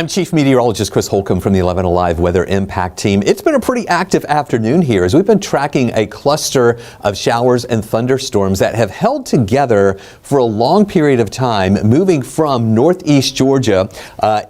I'm Chief Meteorologist Chris Holcomb from the 11 Alive Weather Impact Team. It's been a pretty active afternoon here as we've been tracking a cluster of showers and thunderstorms that have held together for a long period of time, moving from northeast Georgia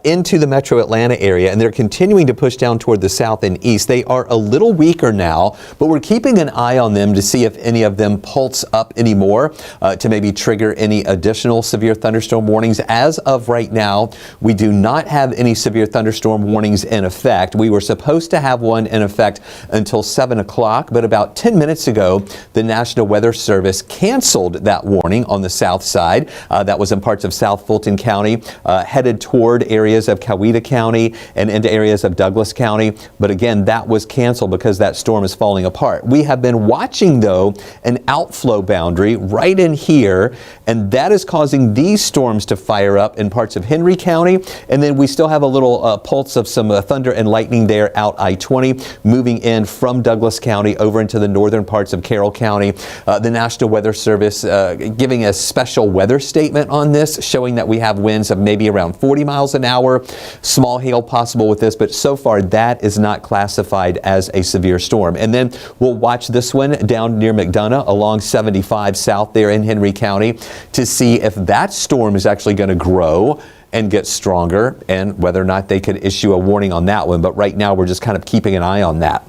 into the metro Atlanta area, and they're continuing to push down toward the south and east. They are a little weaker now, but we're keeping an eye on them to see if any of them pulse up anymore to maybe trigger any additional severe thunderstorm warnings. As of right now, we do not have any severe thunderstorm warnings in effect. We were supposed to have one in effect until 7 o'clock, but about 10 minutes ago, the National Weather Service canceled that warning on the south side. That was in parts of South Fulton County, headed toward areas of Coweta County and into areas of Douglas County. But again, that was canceled because that storm is falling apart. We have been watching, though, an outflow boundary right in here, and that is causing these storms to fire up in parts of Henry County. And then we still have a little pulse of some thunder and lightning there out I-20, moving in from Douglas County over into the northern parts of Carroll County. The National Weather Service giving a special weather statement on this, showing that we have winds of maybe around 40 miles an hour, small hail possible with this, but so far that is not classified as a severe storm. And then we'll watch this one down near McDonough along 75 south there in Henry County to see if that storm is actually going to grow and get stronger, and whether or not they could issue a warning on that one. But right now we're just kind of keeping an eye on that.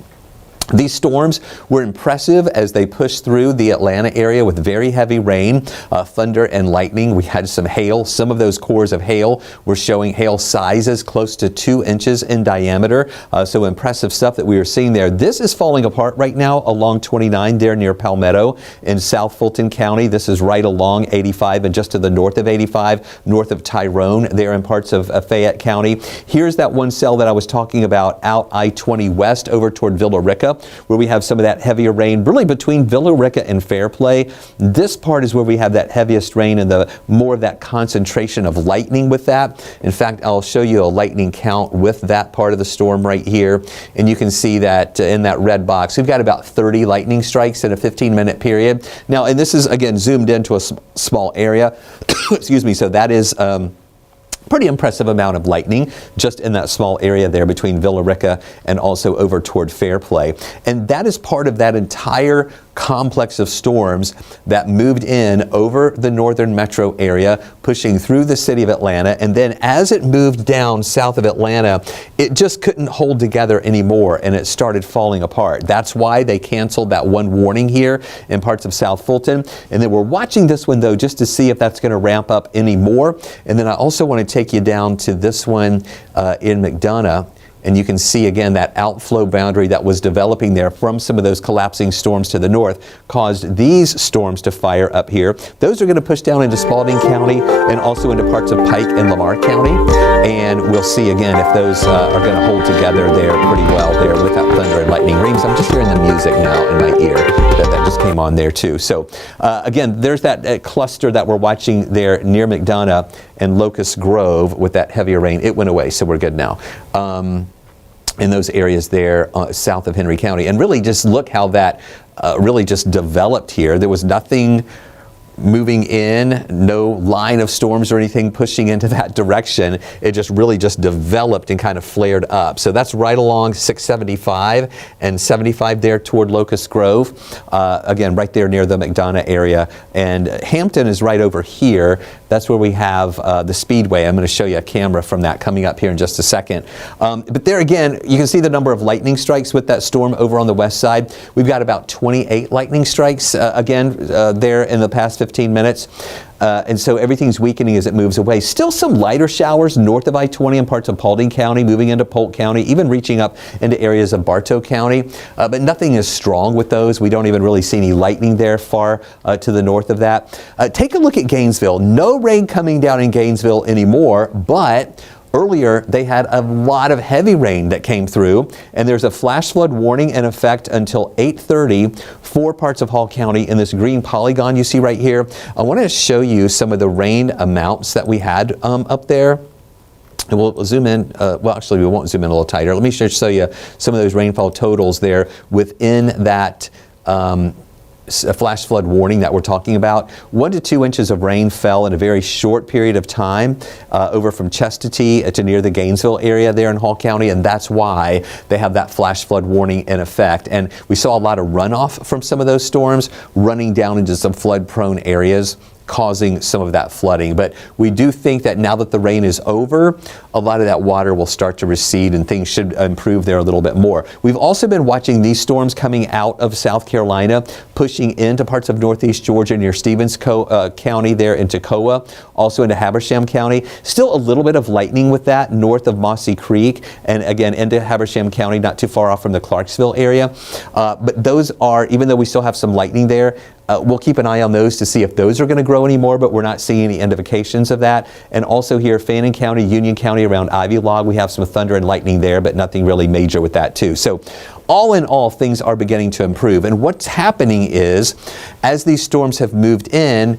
These storms were impressive as they pushed through the Atlanta area with very heavy rain, thunder and lightning. We had some hail. Some of those cores of hail were showing hail sizes close to 2 inches in diameter. So impressive stuff that we were seeing there. This is falling apart right now along 29 there near Palmetto in South Fulton County. This is right along 85 and just to the north of 85, north of Tyrone there in parts of Fayette County. Here's that one cell that I was talking about out I-20 west over toward Villa Rica, where we have some of that heavier rain, really between Villa Rica and Fairplay. This part is where we have that heaviest rain and the more of that concentration of lightning with that. In fact, I'll show you a lightning count with that part of the storm right here. And you can see that in that red box, we've got about 30 lightning strikes in a 15-minute period. Now, and this is, again, zoomed into a small area. Excuse me. So that is pretty impressive amount of lightning just in that small area there between Villa Rica and also over toward Fairplay. And that is part of that entire complex of storms that moved in over the northern metro area, pushing through the city of Atlanta. And then as it moved down south of Atlanta, it just couldn't hold together anymore and it started falling apart. That's why they canceled that one warning here in parts of South Fulton. And then we're watching this one, though, just to see if that's going to ramp up any more. And then I also want to take you down to this one in McDonough. And you can see again that outflow boundary that was developing there from some of those collapsing storms to the north caused these storms to fire up here. Those are going to push down into Spalding County and also into parts of Pike and Lamar County. And we'll see again if those are going to hold together there pretty well there with that thunder and lightning rings. I'm just hearing the music now in my ear that just came on there too. So again, there's that cluster that we're watching there near McDonough and Locust Grove with that heavier rain. It went away, so we're good now. In those areas there south of Henry County. And really just look how that really just developed here. There was nothing moving in, no line of storms or anything pushing into that direction. It just really just developed and kind of flared up. So that's right along 675 and 75 there toward Locust Grove. Again, right there near the McDonough area. And Hampton is right over here. That's where we have the Speedway. I'm going to show you a camera from that coming up here in just a second. But there again, you can see the number of lightning strikes with that storm over on the west side. We've got about 28 lightning strikes again there in the past 15 minutes. And so everything's weakening as it moves away. Still some lighter showers north of I-20 in parts of Paulding County, moving into Polk County, even reaching up into areas of Bartow County. But nothing is strong with those. We don't even really see any lightning there far to the north of that. Take a look at Gainesville. No rain coming down in Gainesville anymore, but earlier, they had a lot of heavy rain that came through, and there's a flash flood warning in effect until 8:30 for parts of Hall County in this green polygon you see right here. I want to show you some of the rain amounts that we had up there. And we'll zoom in, well actually we won't zoom in a little tighter. Let me show you some of those rainfall totals there within that flash flood warning that we're talking about. 1 to 2 inches of rain fell in a very short period of time over from Chestatee to near the Gainesville area there in Hall County, and that's why they have that flash flood warning in effect. And we saw a lot of runoff from some of those storms running down into some flood-prone areas, causing some of that flooding. But we do think that now that the rain is over, a lot of that water will start to recede and things should improve there a little bit more. We've also been watching these storms coming out of South Carolina, pushing into parts of northeast Georgia near Stevens County there in Toccoa, also into Habersham County. Still a little bit of lightning with that north of Mossy Creek and again into Habersham County, not too far off from the Clarksville area. But those are, even though we still have some lightning there, we'll keep an eye on those to see if those are going to grow anymore, but we're not seeing any indications of that. And also here, Fannin County, Union County around Ivy Log, we have some thunder and lightning there, but nothing really major with that too. So all in all, things are beginning to improve. And what's happening is, as these storms have moved in,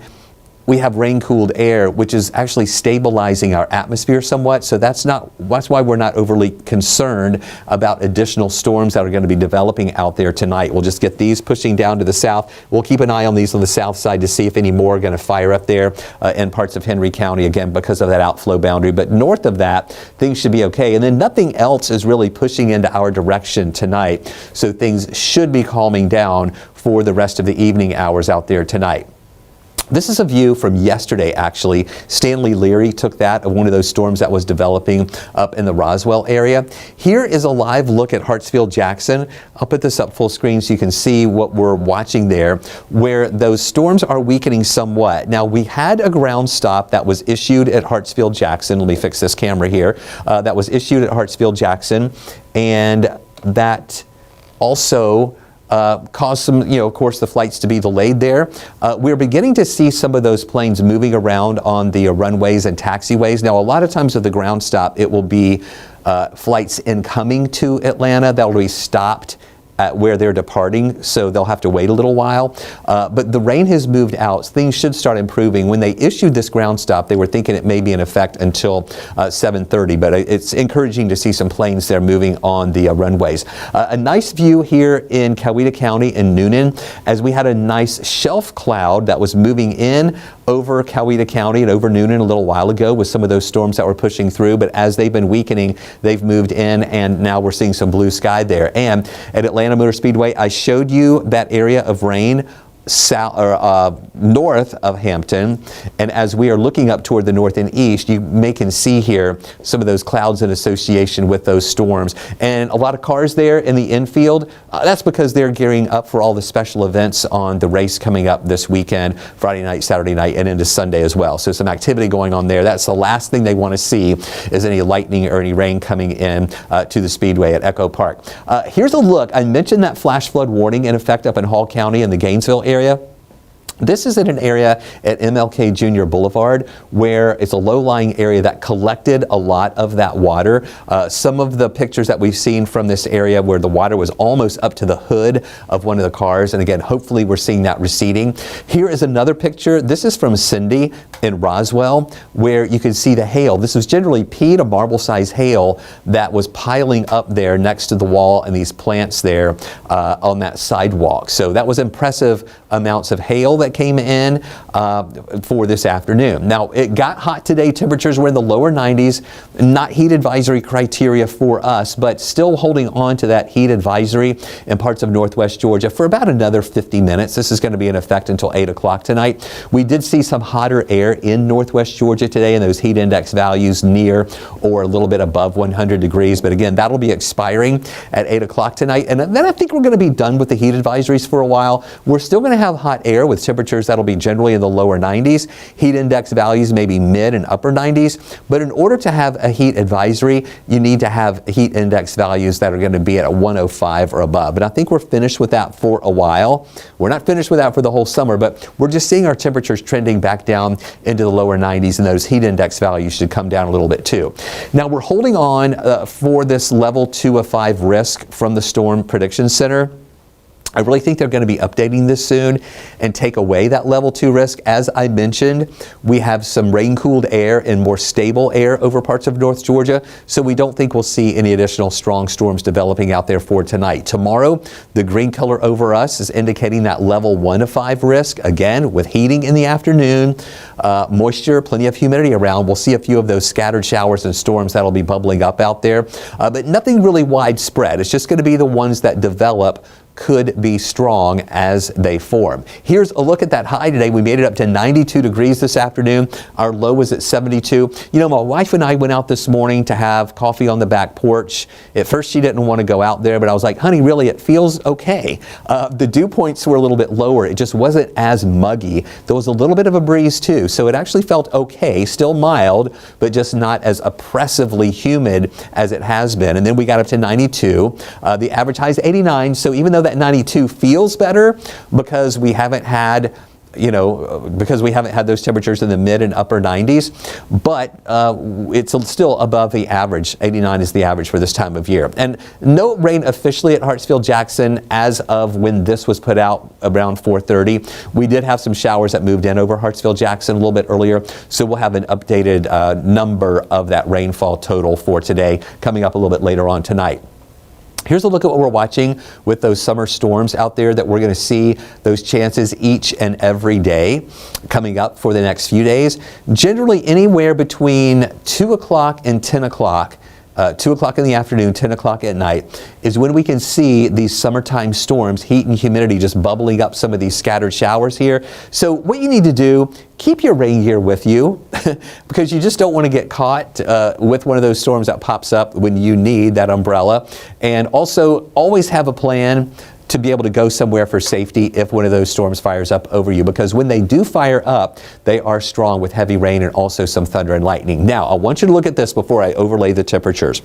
we have rain-cooled air, which is actually stabilizing our atmosphere somewhat. So that's why we're not overly concerned about additional storms that are going to be developing out there tonight. We'll just get these pushing down to the south. We'll keep an eye on these on the south side to see if any more are going to fire up there in parts of Henry County, again, because of that outflow boundary. But north of that, things should be okay. And then nothing else is really pushing into our direction tonight. So things should be calming down for the rest of the evening hours out there tonight. This is a view from yesterday, actually. Stanley Leary took that of one of those storms that was developing up in the Roswell area. Here is a live look at Hartsfield-Jackson. I'll put this up full screen so you can see what we're watching there, where those storms are weakening somewhat. Now, we had a ground stop that was issued at Hartsfield-Jackson. Let me fix this camera here. That was issued at Hartsfield-Jackson, and that also caused some, of course, the flights to be delayed there. We're beginning to see some of those planes moving around on the runways and taxiways. Now, a lot of times with the ground stop, it will be flights incoming to Atlanta that will be stopped at where they're departing, so they'll have to wait a little while. But the rain has moved out. Things should start improving. When they issued this ground stop, they were thinking it may be in effect until 7:30, but it's encouraging to see some planes there moving on the runways. A nice view here in Coweta County in Noonan, as we had a nice shelf cloud that was moving in over Coweta County and over Noonan a little while ago with some of those storms that were pushing through, but as they've been weakening, they've moved in, and now we're seeing some blue sky there. And at Atlanta Motor Speedway, I showed you that area of rain north of Hampton, and as we are looking up toward the north and east, you can see here some of those clouds in association with those storms, and a lot of cars there in the infield. That's because they're gearing up for all the special events on the race coming up this weekend, Friday night, Saturday night, and into Sunday as well. So some activity going on there. That's the last thing they want to see, is any lightning or any rain coming in to the Speedway at Echo Park. Here's a look. I mentioned that flash flood warning in effect up in Hall County and the Gainesville area. This is in an area at MLK Jr. Boulevard where it's a low-lying area that collected a lot of that water. Some of the pictures that we've seen from this area where the water was almost up to the hood of one of the cars, and again, hopefully we're seeing that receding. Here is another picture. This is from Cindy in Roswell, where you can see the hail. This was generally pea to marble-sized hail that was piling up there next to the wall and these plants there on that sidewalk. So that was impressive amounts of hail that came in for this afternoon. Now, it got hot today. Temperatures were in the lower 90s. Not heat advisory criteria for us, but still holding on to that heat advisory in parts of northwest Georgia for about another 50 minutes. This is going to be in effect until 8 o'clock tonight. We did see some hotter air in northwest Georgia today, and those heat index values near or a little bit above 100 degrees. But again, that'll be expiring at 8 o'clock tonight. And then I think we're going to be done with the heat advisories for a while. We're still going to have hot air with temperatures that'll be generally in the lower 90s. Heat index values maybe mid and upper 90s. But in order to have a heat advisory, you need to have heat index values that are going to be at a 105 or above. And I think we're finished with that for a while. We're not finished with that for the whole summer, but we're just seeing our temperatures trending back down into the lower 90s, and those heat index values should come down a little bit too. Now, we're holding on for this level 2 of 5 risk from the Storm Prediction Center. I really think they're going to be updating this soon and take away that level 2 risk. As I mentioned, we have some rain-cooled air and more stable air over parts of North Georgia, so we don't think we'll see any additional strong storms developing out there for tonight. Tomorrow, the green color over us is indicating that level 1 to 5 risk. Again, with heating in the afternoon, moisture, plenty of humidity around. We'll see a few of those scattered showers and storms that'll be bubbling up out there, but nothing really widespread. It's just going to be the ones that develop could be strong as they form. Here's a look at that high today. We made it up to 92 degrees this afternoon. Our low was at 72. You know, my wife and I went out this morning to have coffee on the back porch. At first she didn't want to go out there, but I was like, honey, really, it feels okay. The dew points were a little bit lower. It just wasn't as muggy. There was a little bit of a breeze too, so it actually felt okay, still mild, but just not as oppressively humid as it has been. And then we got up to 92. The average high is 89, so even though that 92 feels better because we haven't had those temperatures in the mid and upper 90s, but it's still above the average. 89 is the average for this time of year. And no rain officially at Hartsfield-Jackson as of when this was put out around 4:30. We did have some showers that moved in over Hartsfield-Jackson a little bit earlier, so we'll have an updated number of that rainfall total for today coming up a little bit later on tonight. Here's a look at what we're watching with those summer storms out there that we're going to see those chances each and every day coming up for the next few days. Generally anywhere between 2 o'clock and 10 o'clock. 2 o'clock in the afternoon, 10 o'clock at night is when we can see these summertime storms, heat and humidity just bubbling up some of these scattered showers here. So what you need to do, keep your rain gear with you because you just don't want to get caught with one of those storms that pops up when you need that umbrella. And also always have a plan to be able to go somewhere for safety if one of those storms fires up over you, because when they do fire up, they are strong with heavy rain and also some thunder and lightning. Now, I want you to look at this before I overlay the temperatures.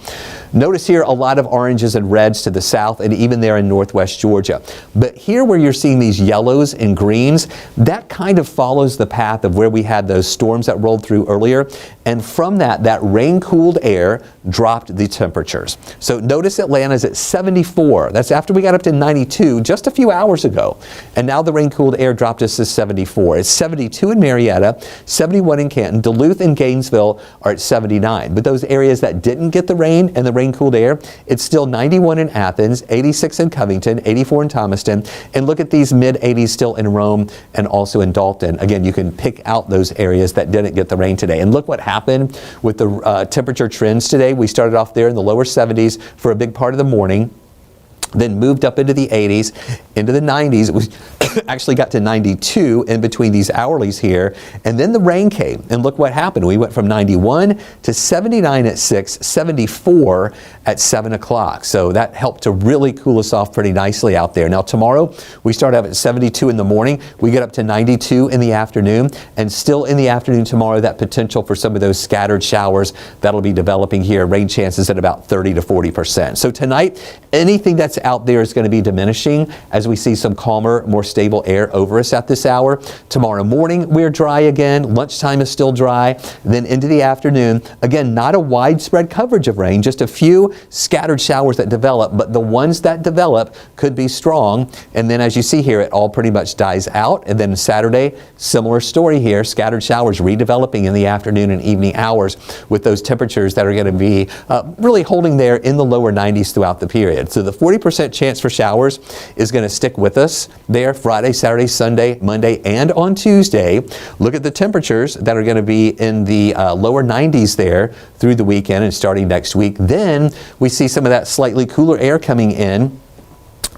Notice here a lot of oranges and reds to the south and even there in northwest Georgia. But here where you're seeing these yellows and greens, that kind of follows the path of where we had those storms that rolled through earlier. And from that rain-cooled air dropped the temperatures. So notice Atlanta's at 74. That's after we got up to 92 just a few hours ago. And now the rain-cooled air dropped us to 74. It's 72 in Marietta, 71 in Canton. Duluth and Gainesville are at 79. But those areas that didn't get the rain and the rain-cooled air, it's still 91 in Athens, 86 in Covington, 84 in Thomaston. And look at these mid-80s still in Rome and also in Dalton. Again, you can pick out those areas that didn't get the rain today. And look what happened with the temperature trends today. We started off there in the lower 70s for a big part of the morning, then moved up into the 80s, into the 90s. It was actually got to 92 in between these hourlies here, and then the rain came, and look what happened. We went from 91 to 79 at 6, 74 at 7 o'clock. So that helped to really cool us off pretty nicely out there. Now tomorrow, we start out at 72 in the morning. We get up to 92 in the afternoon, and still in the afternoon tomorrow, that potential for some of those scattered showers that'll be developing here. Rain chances at about 30 to 40%. So tonight, anything that's out there is going to be diminishing as we see some calmer, more stable air over us at this hour. Tomorrow morning, we're dry again. Lunchtime is still dry. Then into the afternoon, again, not a widespread coverage of rain, just a few scattered showers that develop, but the ones that develop could be strong. And then as you see here, it all pretty much dies out. And then Saturday, similar story here, scattered showers redeveloping in the afternoon and evening hours with those temperatures that are going to be really holding there in the lower 90s throughout the period. So the 40% chance for showers is going to stick with us there Friday, Saturday, Sunday, Monday, and on Tuesday. Look at the temperatures that are going to be in the lower 90s there through the weekend and starting next week. Then we see some of that slightly cooler air coming in.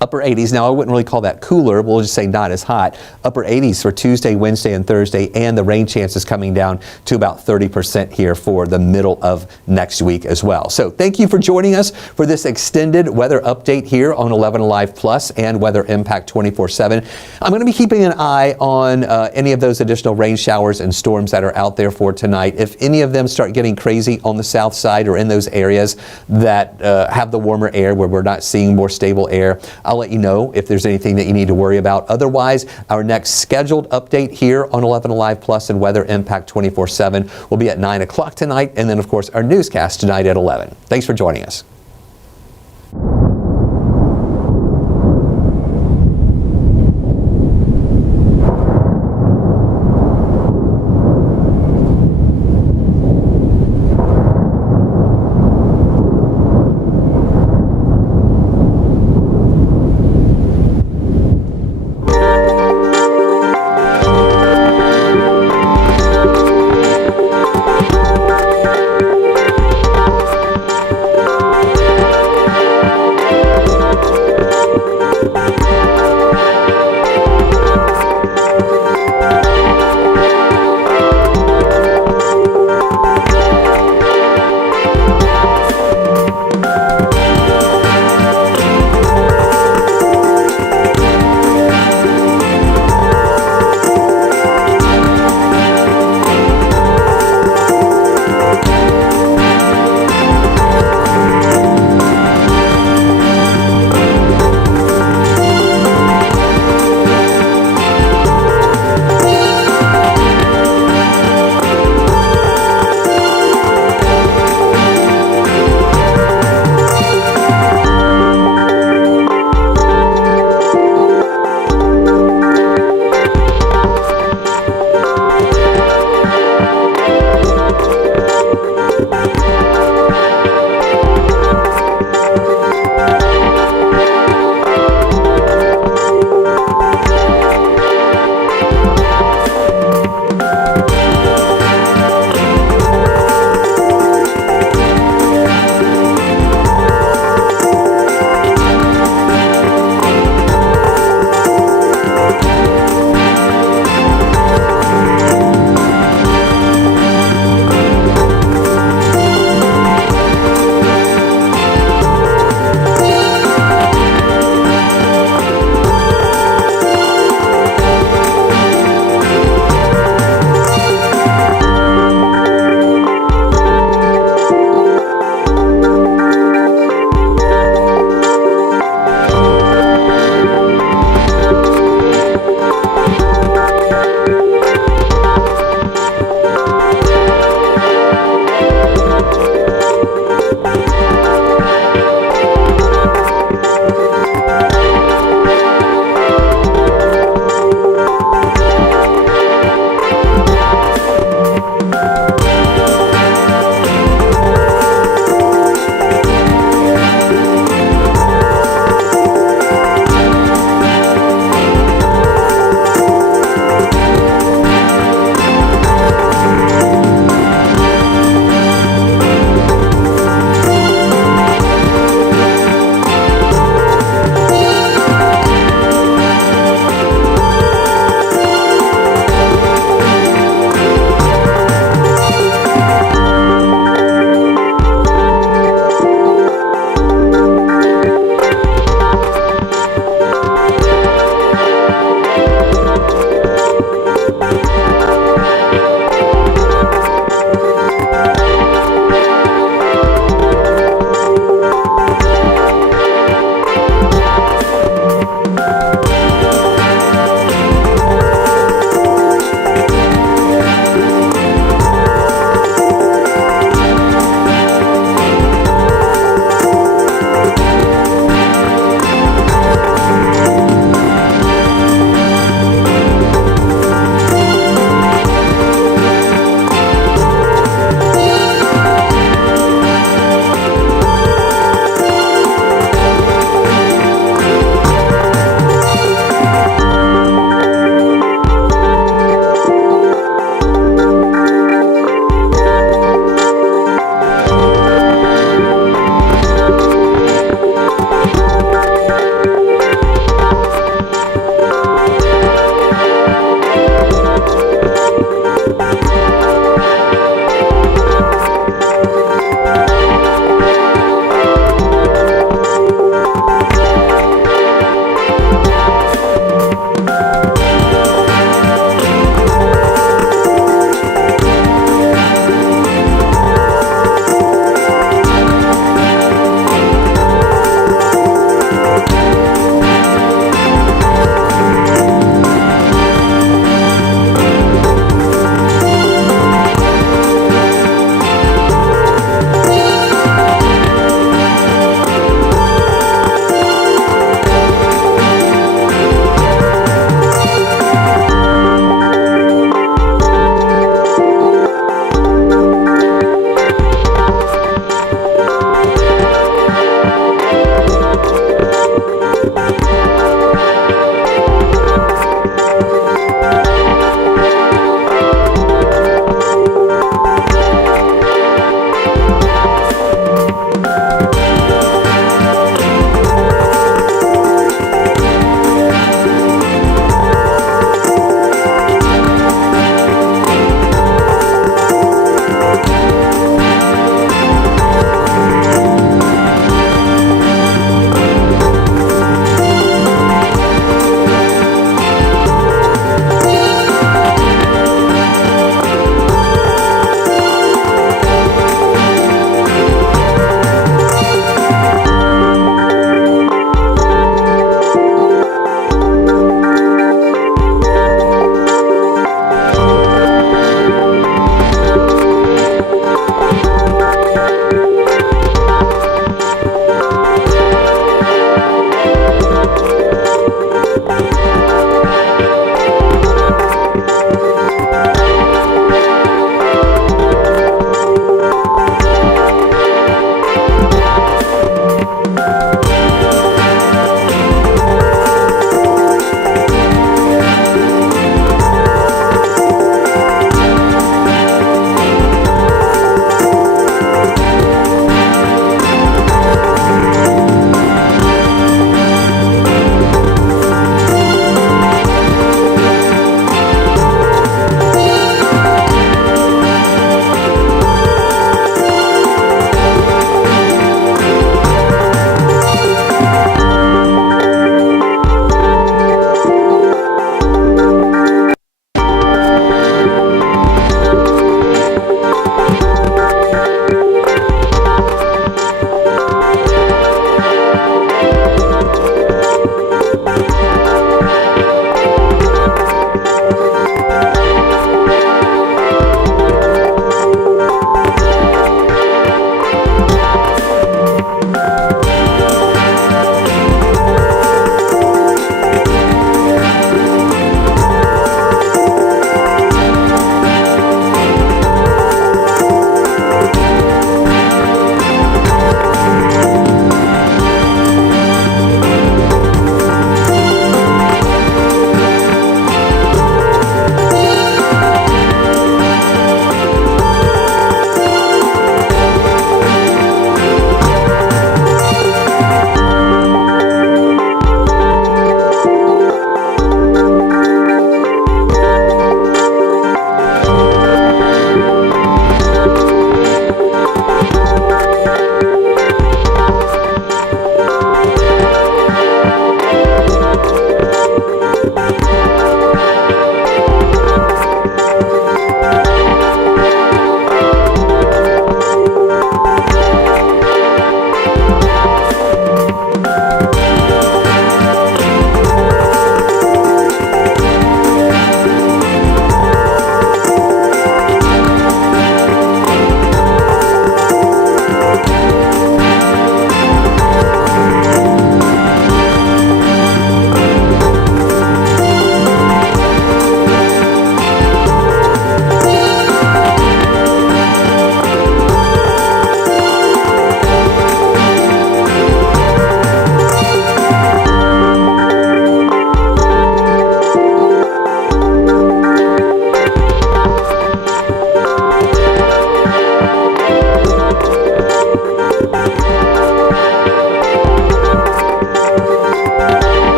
Upper 80s. Now, I wouldn't really call that cooler. We'll just say not as hot. Upper 80s for Tuesday, Wednesday, and Thursday, and the rain chances coming down to about 30% here for the middle of next week as well. So thank you for joining us for this extended weather update here on 11 Alive Plus and Weather Impact 24/7. I'm going to be keeping an eye on any of those additional rain showers and storms that are out there for tonight. If any of them start getting crazy on the south side or in those areas that have the warmer air where we're not seeing more stable air, I'll let you know if there's anything that you need to worry about. Otherwise, our next scheduled update here on 11 Alive Plus and Weather Impact 24/7 will be at 9 o'clock tonight, and then, of course, our newscast tonight at 11. Thanks for joining us.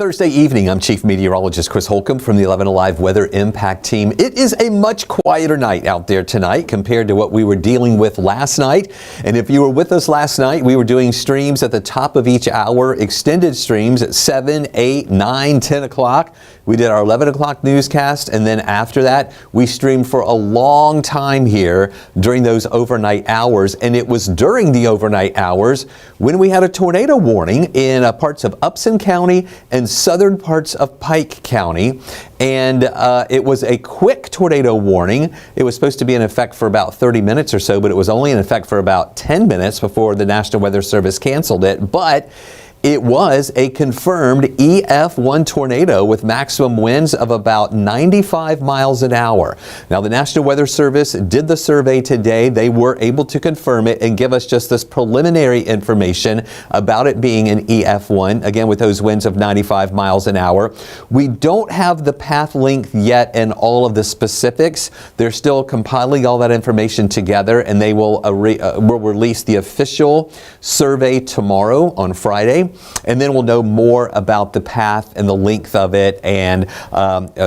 Thursday evening, I'm Chief Meteorologist Chris Holcomb from the 11 Alive Weather Impact Team. It is a much quieter night out there tonight compared to what we were dealing with last night. And if you were with us last night, we were doing streams at the top of each hour, extended streams at 7, 8, 9, 10 o'clock. We did our 11 o'clock newscast, and then after that, we streamed for a long time here during those overnight hours. And it was during the overnight hours when we had a tornado warning in parts of Upson County and southern parts of Pike County. And it was a quick tornado warning. It was supposed to be in effect for about 30 minutes or so, but it was only in effect for about 10 minutes before the National Weather Service canceled it. But it was a confirmed EF1 tornado with maximum winds of about 95 miles an hour. Now, the National Weather Service did the survey today. They were able to confirm it and give us just this preliminary information about it being an EF1, again, with those winds of 95 miles an hour. We don't have the path length yet and all of the specifics. They're still compiling all that information together, and they will release the official survey tomorrow on Friday. And then we'll know more about the path and the length of it and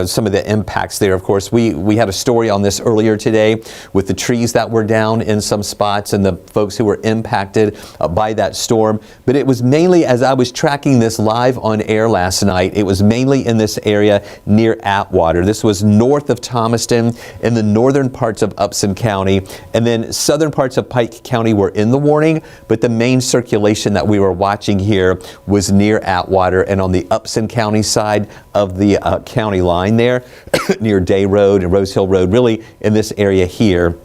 some of the impacts there. Of course, we had a story on this earlier today with the trees that were down in some spots and the folks who were impacted by that storm. But it was mainly, as I was tracking this live on air last night, it was mainly in this area near Atwater. This was north of Thomaston in the northern parts of Upson County. And then southern parts of Pike County were in the warning, but the main circulation that we were watching here was near Atwater and on the Upson County side of the county line there, near Day Road and Rose Hill Road, really in this area here.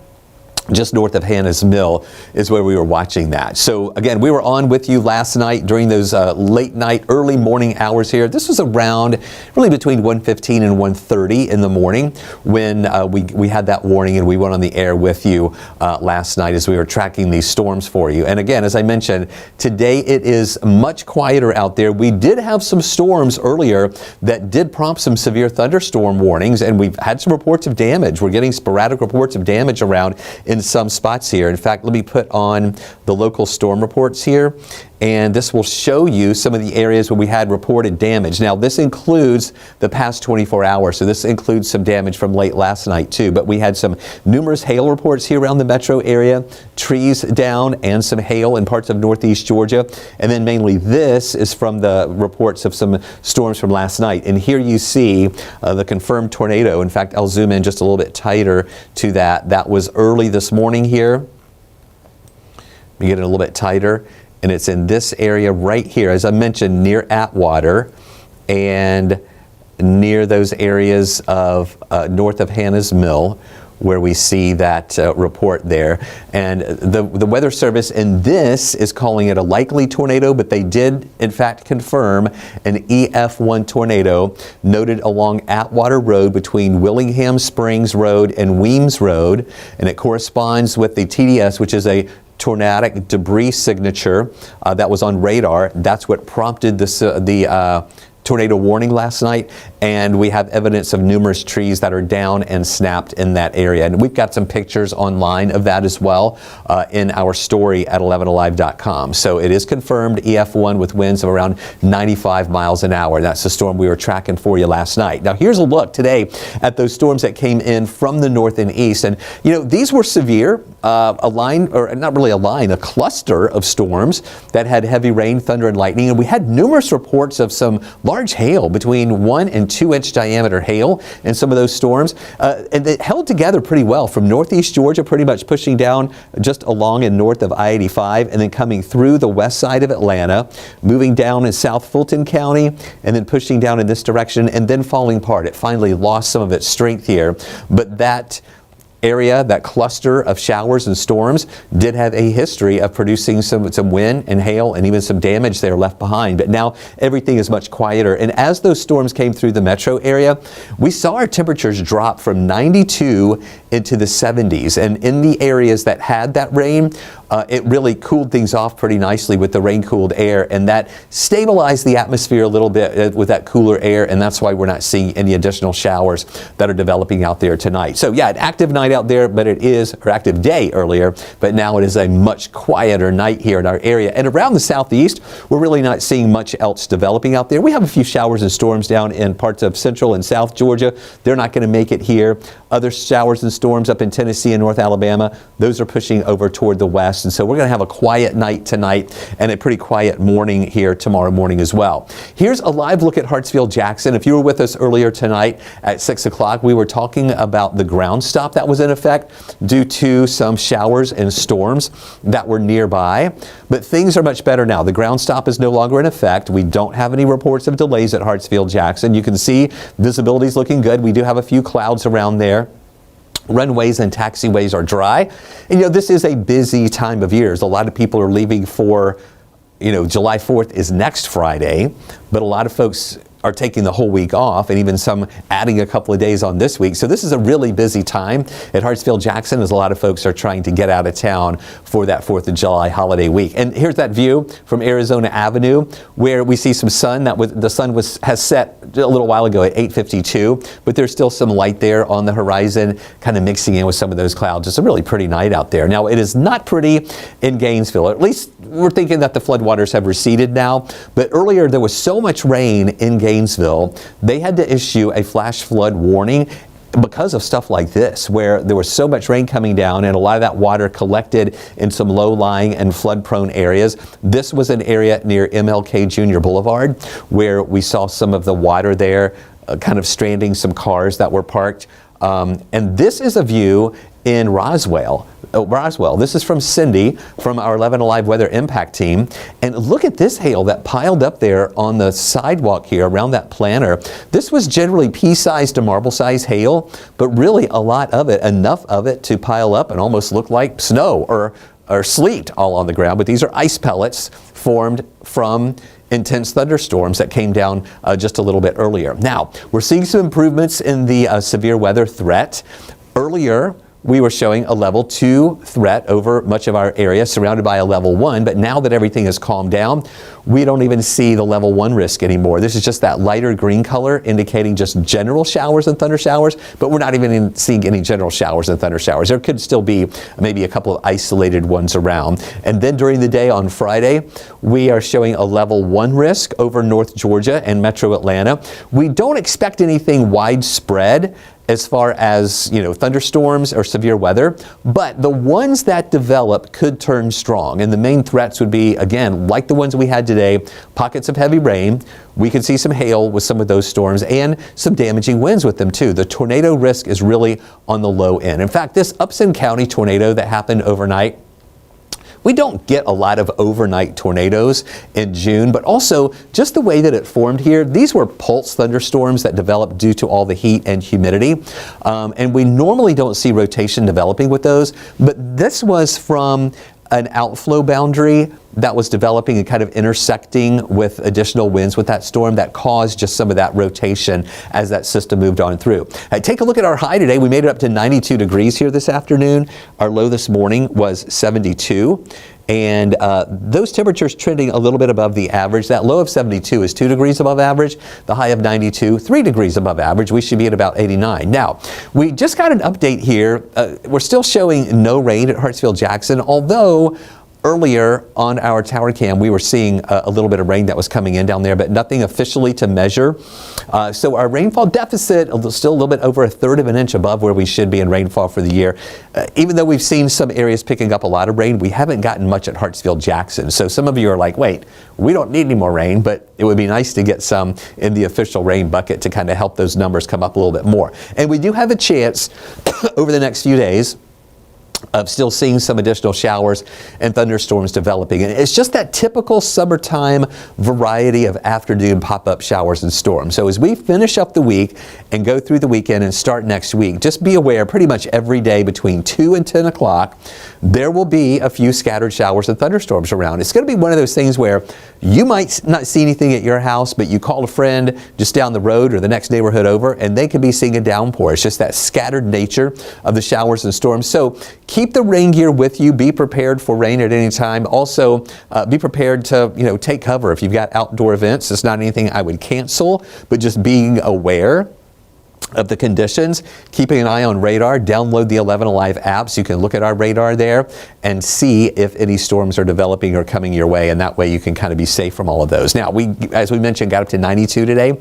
Just north of Hannah's Mill is where we were watching that. So again, we were on with you last night during those late night, early morning hours here. This was around really between 1:15 and 1:30 in the morning when we had that warning, and we went on the air with you last night as we were tracking these storms for you. And again, as I mentioned, today it is much quieter out there. We did have some storms earlier that did prompt some severe thunderstorm warnings, and we've had some reports of damage. We're getting sporadic reports of damage around in some spots here. In fact, let me put on the local storm reports here, and this will show you some of the areas where we had reported damage. Now, this includes the past 24 hours, so this includes some damage from late last night too, but we had some numerous hail reports here around the metro area, trees down and some hail in parts of northeast Georgia, and then mainly this is from the reports of some storms from last night. And here you see the confirmed tornado. In fact, I'll zoom in just a little bit tighter to that. That was early this morning here. Let me get it a little bit tighter. And it's in this area right here, as I mentioned, near Atwater and near those areas of north of Hannah's Mill, where we see that report there. And the Weather Service in this is calling it a likely tornado, but they did in fact confirm an EF1 tornado noted along Atwater Road between Willingham Springs Road and Weems Road. And it corresponds with the TDS, which is a tornadic debris signature that was on radar. That's what prompted this, the tornado warning last night, and we have evidence of numerous trees that are down and snapped in that area. And we've got some pictures online of that as well in our story at 11alive.com. So it is confirmed EF1 with winds of around 95 miles an hour. That's the storm we were tracking for you last night. Now here's a look today at those storms that came in from the north and east. And you know, these were severe, a line, or not really a line, a cluster of storms that had heavy rain, thunder, and lightning. And we had numerous reports of some large hail, between 1 and 2 inch diameter hail in some of those storms. And they held together pretty well from northeast Georgia, pretty much pushing down just along and north of I-85, and then coming through the west side of Atlanta, moving down in South Fulton County, and then pushing down in this direction, and then falling apart. It finally lost some of its strength here. But that area, that cluster of showers and storms, did have a history of producing some wind and hail and even some damage there left behind. But now everything is much quieter. And as those storms came through the metro area, we saw our temperatures drop from 92 into the 70s. And in the areas that had that rain, it really cooled things off pretty nicely with the rain-cooled air, and that stabilized the atmosphere a little bit with that cooler air, and that's why we're not seeing any additional showers that are developing out there tonight. So yeah, an active night out there, but it is, or active day earlier, but now it is a much quieter night here in our area. And around the southeast, we're really not seeing much else developing out there. We have a few showers and storms down in parts of central and south Georgia. They're not going to make it here. Other showers and storms up in Tennessee and North Alabama, those are pushing over toward the west. And so we're going to have a quiet night tonight and a pretty quiet morning here tomorrow morning as well. Here's a live look at Hartsfield-Jackson. If you were with us earlier tonight at 6 o'clock, we were talking about the ground stop that was in effect due to some showers and storms that were nearby. But things are much better now. The ground stop is no longer in effect. We don't have any reports of delays at Hartsfield-Jackson. You can see visibility is looking good. We do have a few clouds around there. Runways and taxiways are dry. And this is a busy time of year. A lot of people are leaving for, July 4th is next Friday, but a lot of folks are taking the whole week off, and even some adding a couple of days on this week. So this is a really busy time at Hartsfield-Jackson as a lot of folks are trying to get out of town for that 4th of July holiday week. And here's that view from Arizona Avenue where we see some sun. The sun has set a little while ago at 8:52, but there's still some light there on the horizon, kind of mixing in with some of those clouds. It's a really pretty night out there. Now, it is not pretty in Gainesville. At least we're thinking that the floodwaters have receded now, but earlier there was so much rain in Gainesville, they had to issue a flash flood warning because of stuff like this, where there was so much rain coming down and a lot of that water collected in some low-lying and flood-prone areas. This was an area near MLK Jr. Boulevard where we saw some of the water there, kind of stranding some cars that were parked. And this is a view in Roswell. This is from Cindy from our 11 Alive Weather Impact Team. And look at this hail that piled up there on the sidewalk here around that planter. This was generally pea-sized to marble-sized hail, but really a lot of it, enough of it to pile up and almost look like snow or sleet all on the ground. But these are ice pellets formed from intense thunderstorms that came down just a little bit earlier. Now, we're seeing some improvements in the severe weather threat. Earlier, we were showing a level 2 threat over much of our area, surrounded by a level 1. But now that everything has calmed down, we don't even see the level 1 risk anymore. This is just that lighter green color indicating just general showers and thunder showers, but we're not even seeing any general showers and thunder showers. There could still be maybe a couple of isolated ones around. And then during the day on Friday, we are showing a level 1 risk over North Georgia and Metro Atlanta. We don't expect anything widespread as far as, thunderstorms or severe weather, but the ones that develop could turn strong. And the main threats would be, again, like the ones we had today, pockets of heavy rain. We could see some hail with some of those storms and some damaging winds with them too. The tornado risk is really on the low end. In fact, this Upson County tornado that happened overnight, we don't get a lot of overnight tornadoes in June, but also just the way that it formed here, these were pulse thunderstorms that developed due to all the heat and humidity. And we normally don't see rotation developing with those, but this was from an outflow boundary that was developing and kind of intersecting with additional winds with that storm that caused just some of that rotation as that system moved on through. Take a look at our high today. We made it up to 92 degrees here this afternoon. Our low this morning was 72. And those temperatures trending a little bit above the average. That low of 72 is 2 degrees above average. The high of 92, 3 degrees above average. We should be at about 89. Now, we just got an update here. We're still showing no rain at Hartsfield-Jackson, although earlier on our tower cam, we were seeing a little bit of rain that was coming in down there, but nothing officially to measure. So our rainfall deficit still a little bit over 1/3 of an inch above where we should be in rainfall for the year. Even though we've seen some areas picking up a lot of rain, we haven't gotten much at Hartsfield-Jackson. So some of you are like, wait, we don't need any more rain, but it would be nice to get some in the official rain bucket to kind of help those numbers come up a little bit more. And we do have a chance over the next few days of still seeing some additional showers and thunderstorms developing. And it's just that typical summertime variety of afternoon pop-up showers and storms. So as we finish up the week and go through the weekend and start next week, just be aware pretty much every day between 2 and 10 o'clock, there will be a few scattered showers and thunderstorms around. It's going to be one of those things where you might not see anything at your house, but you call a friend just down the road or the next neighborhood over, and they could be seeing a downpour. It's just that scattered nature of the showers and storms. So keep the rain gear with you. Be prepared for rain at any time. Also, be prepared to, take cover if you've got outdoor events. It's not anything I would cancel, but just being aware of the conditions, keeping an eye on radar. Download the 11 Alive app so you can look at our radar there and see if any storms are developing or coming your way, and that way you can kind of be safe from all of those. Now, as we mentioned, got up to 92 today.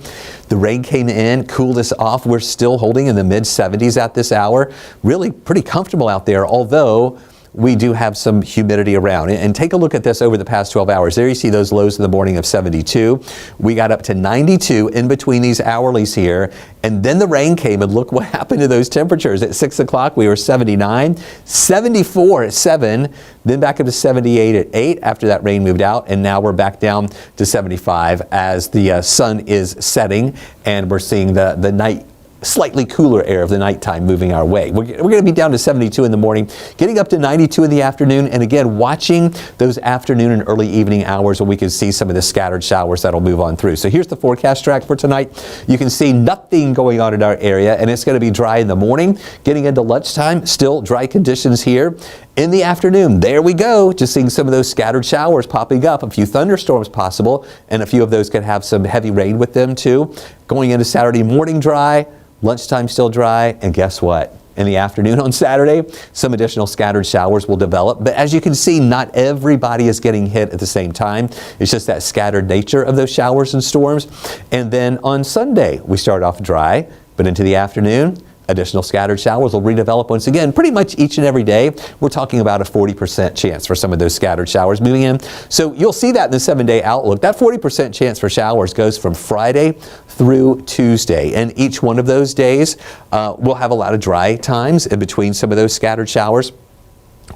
The rain came in, cooled us off. We're still holding in the mid 70s at this hour. Really pretty comfortable out there, although we do have some humidity around. And take a look at this over the past 12 hours. There you see those lows in the morning of 72. We got up to 92 in between these hourlies here. And then the rain came, and look what happened to those temperatures. At 6 o'clock, we were 79, 74 at 7, then back up to 78 at 8 after that rain moved out. And now we're back down to 75 as the sun is setting, and we're seeing the night slightly cooler air of the nighttime moving our way. We're going to be down to 72 in the morning, getting up to 92 in the afternoon, and again, watching those afternoon and early evening hours when we can see some of the scattered showers that'll move on through. So here's the forecast track for tonight. You can see nothing going on in our area, and it's going to be dry in the morning. Getting into lunchtime, still dry conditions here. In the afternoon, there we go, just seeing some of those scattered showers popping up, a few thunderstorms possible, and a few of those could have some heavy rain with them too. Going into Saturday morning dry, lunchtime still dry, and guess what? In the afternoon on Saturday, some additional scattered showers will develop. But as you can see, not everybody is getting hit at the same time. It's just that scattered nature of those showers and storms. And then on Sunday, we start off dry, but into the afternoon, additional scattered showers will redevelop once again, pretty much each and every day. We're talking about a 40% chance for some of those scattered showers moving in. So you'll see that in the 7-day outlook. That 40% chance for showers goes from Friday through Tuesday. And each one of those days will have a lot of dry times in between some of those scattered showers.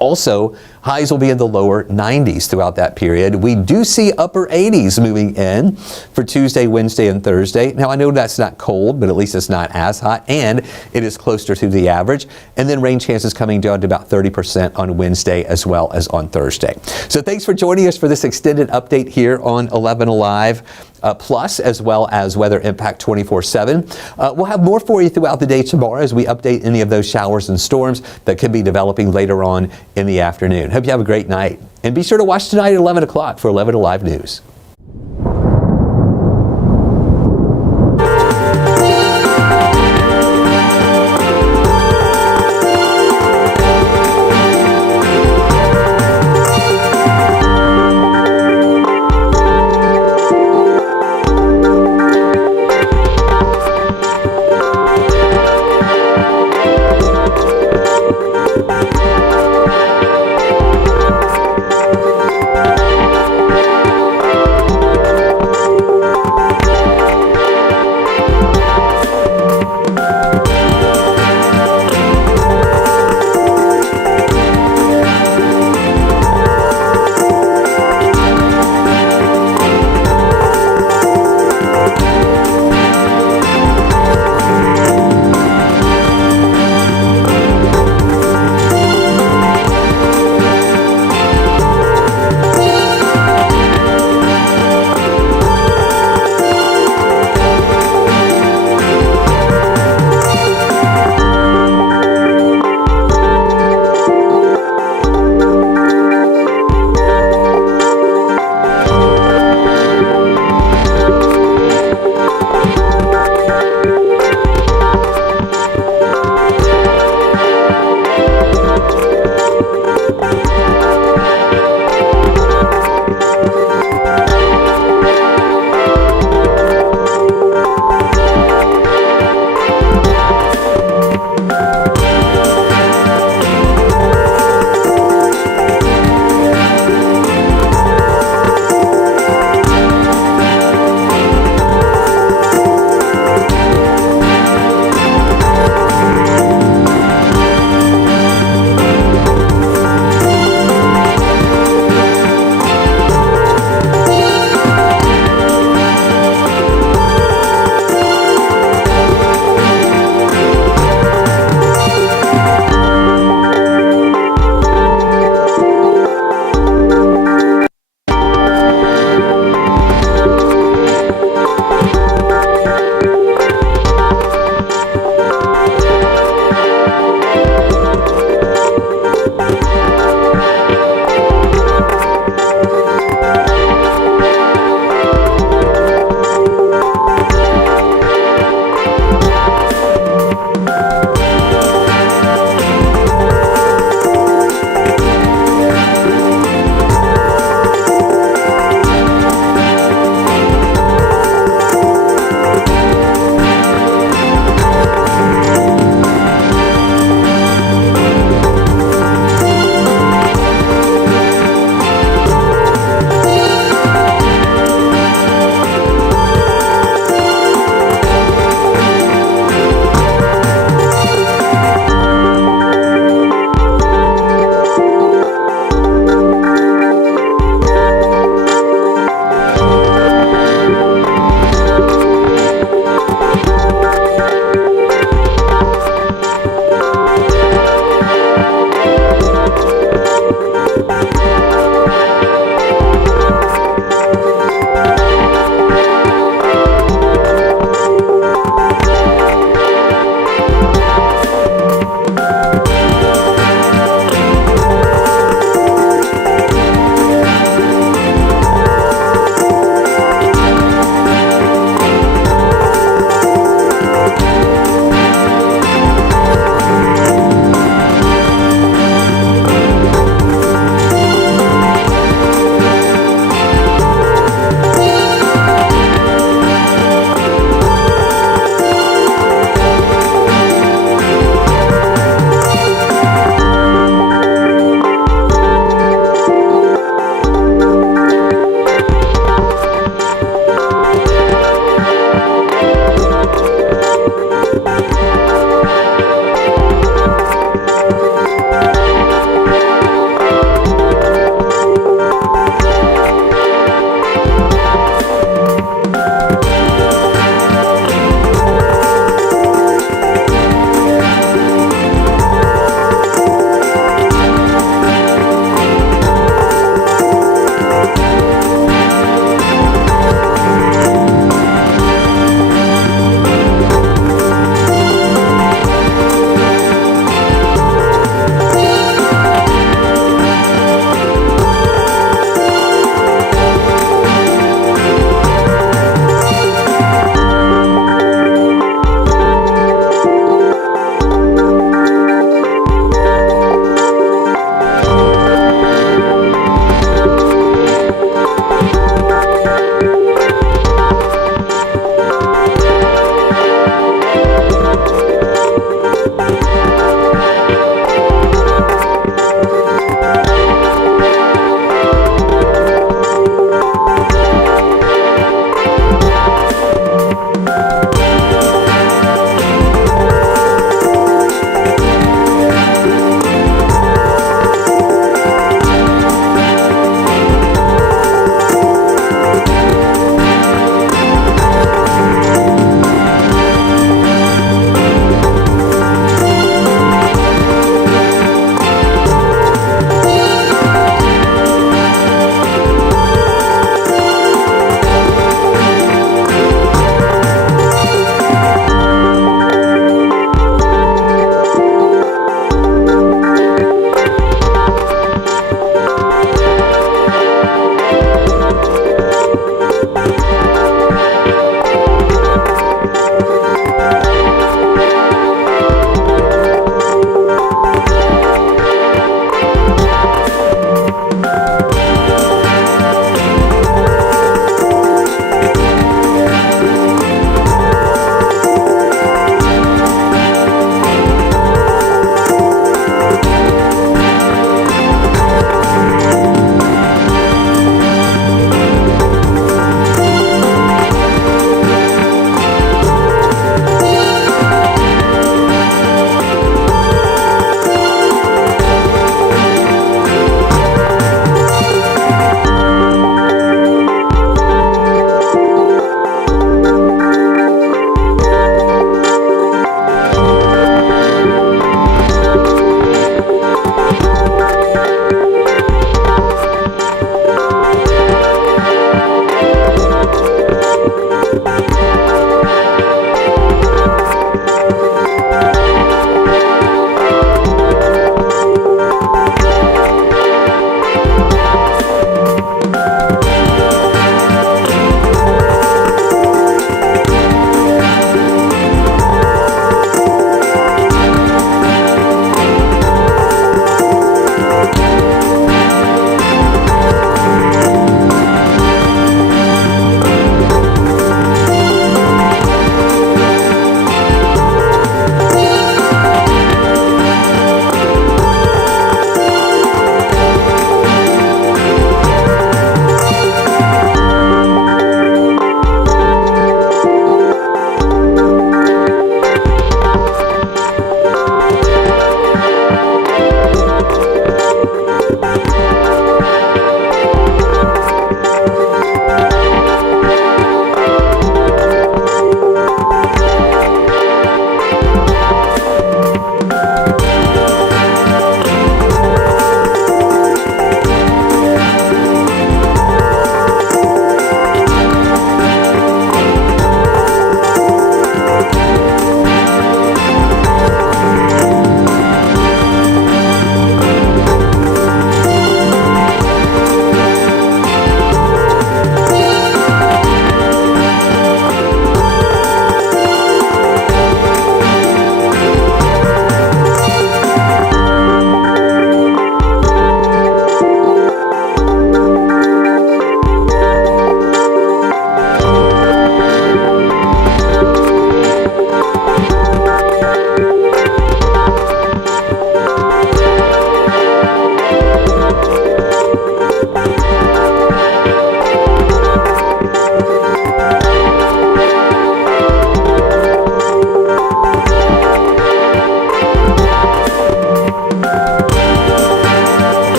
Also, highs will be in the lower 90s throughout that period. We do see upper 80s moving in for Tuesday, Wednesday, and Thursday. Now, I know that's not cold, but at least it's not as hot, and it is closer to the average. And then rain chances coming down to about 30% on Wednesday as well as on Thursday. So thanks for joining us for this extended update here on 11 Alive. Plus, as well as Weather Impact 24/7. We'll have more for you throughout the day tomorrow as we update any of those showers and storms that could be developing later on in the afternoon. Hope you have a great night. And be sure to watch tonight at 11 o'clock for 11 Alive News.